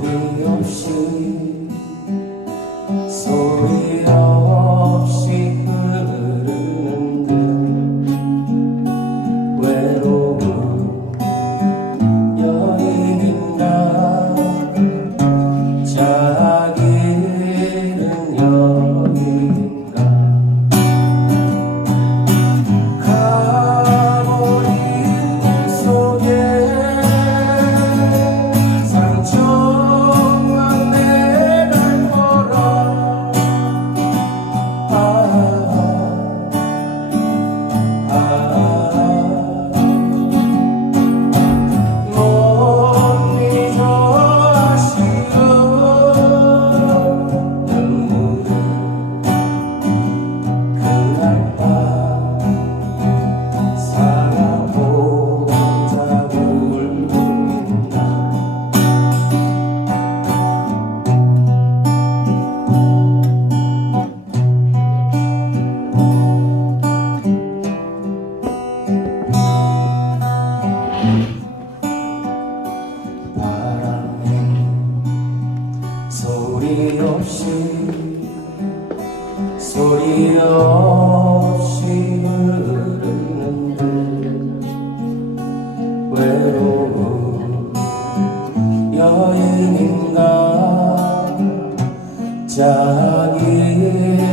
没有心。 없이 소리 없이 흐르는 그 외로운 여인인가? 자기